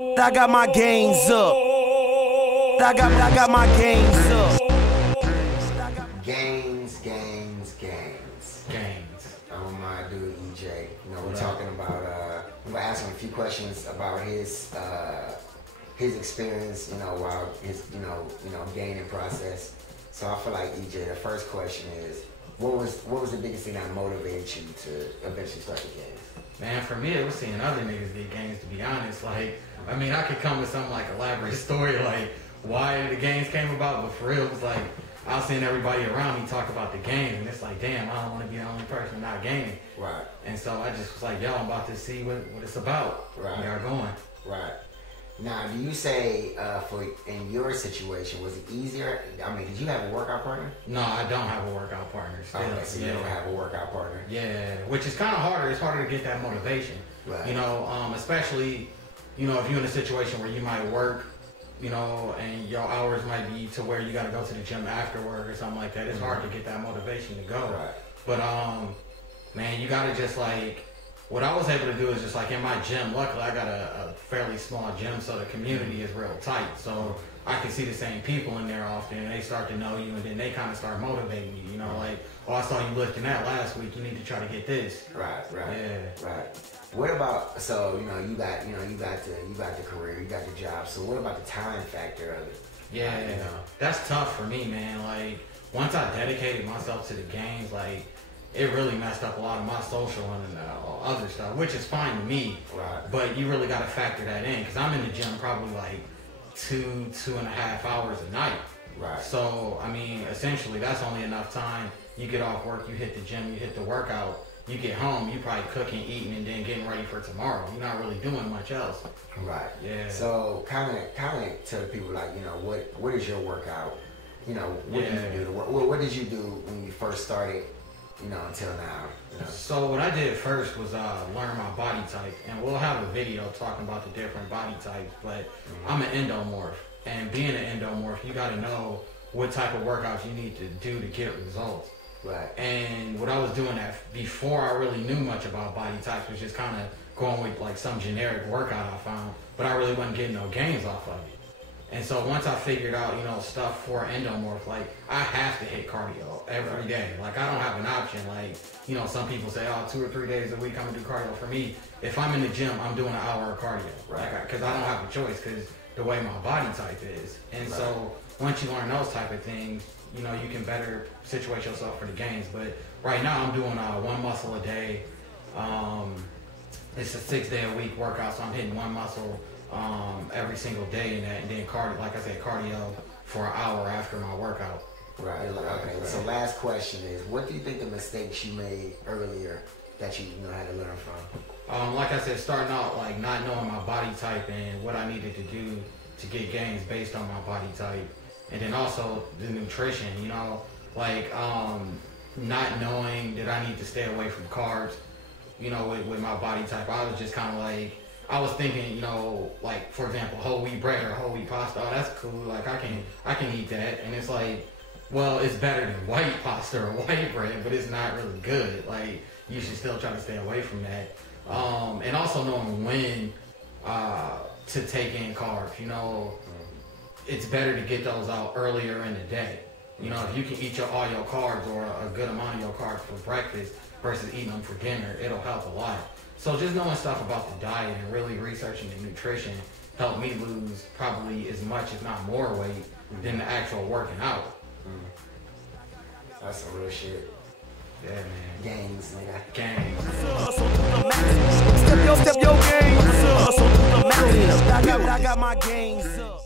I got my gains up. I got my gains up. Gains. I'm my dude EJ. You know, we're talking about. I'm gonna ask him a few questions about his experience. You know, while his gaining process. So I feel like EJ. The first question is, what was the biggest thing that motivated you to eventually start the games? Man, for me, it was seeing other niggas get games, to be honest. Like, I mean, I could come with some, like, elaborate story, like, why the games came about, but for real, it was like, I was seeing everybody around me talk about the game, and it's like, damn, I don't want to be the only person not gaming. Right. And so I just was like, yo, I'm about to see what it's about. Right. We are going. Right. Now, do you say, in your situation, was it easier? I mean, did you have a workout partner? No, I don't have a workout partner still. Okay, so you don't have a workout partner. Yeah, which is kind of harder. It's harder to get that motivation. Right. You know, especially, you know, if you're in a situation where you might work, you know, and your hours might be to where you got to go to the gym after work or something like that. It's hard to get that motivation to go. Right. But, man, you got to just, like, what I was able to do is just, like, in my gym, luckily I got a fairly small gym, so the community is real tight. So I can see the same people in there often, and they start to know you, and then they kind of start motivating you, you know, like, oh, I saw you lifting that last week, you need to try to get this. Right. Yeah. Right. What about, so, you know, you got the career, you got the job, so what about the time factor of it? Yeah, you know? That's tough for me, man. Like, once I dedicated myself to the games, like, it really messed up a lot of my social and other stuff, which is fine to me. Right. But you really got to factor that in, because I'm in the gym probably like 2.5 hours a night. Right. So, I mean, essentially, that's only enough time. You get off work, you hit the gym, you hit the workout, you get home, you probably cooking, eating, and then getting ready for tomorrow. You're not really doing much else. Right. Yeah. So, kind of tell people, like, you know, what is your workout? You know, what do you do? What did you do when you first started? You know, until now. You know? So what I did first was learn my body type, and we'll have a video talking about the different body types, but I'm an endomorph, and being an endomorph, you got to know what type of workouts you need to do to get results. Right. And what I was doing that before I really knew much about body types was just kind of going with like some generic workout I found, but I really wasn't getting no gains off of it. And so once I figured out, you know, stuff for endomorph, like, I have to hit cardio every day. Like, I don't have an option. Like, you know, some people say, oh, 2 or 3 days a week I'm going to do cardio. For me, if I'm in the gym, I'm doing an hour of cardio. Right. Because I don't have a choice because the way my body type is. And so once you learn those type of things, you know, you can better situate yourself for the gains. But right now I'm doing one muscle a day. It's a 6-day-a-week workout, so I'm hitting one muscle every single day, and then cardio, like I said, cardio for an hour after my workout. Right. Okay. So last question is, what do you think the mistakes you made earlier that you had to learn from? Like I said, starting out, like, not knowing my body type and what I needed to do to get gains based on my body type, and then also the nutrition. You know, like not knowing that I need to stay away from carbs. You know, with my body type, I was just kind of like, I was thinking, you know, like, for example, whole wheat bread or whole wheat pasta, oh, that's cool, like, I can eat that, and it's like, well, it's better than white pasta or white bread, but it's not really good. Like, you should still try to stay away from that. And also knowing when to take in carbs, you know, it's better to get those out earlier in the day. You know, if you can eat all your carbs or a good amount of your carbs for breakfast versus eating them for dinner, it'll help a lot. So just knowing stuff about the diet and really researching the nutrition helped me lose probably as much, if not more weight than the actual working out. That's some real shit. Yeah, man. Gains, nigga. Gains. Step your game. I got my gains up.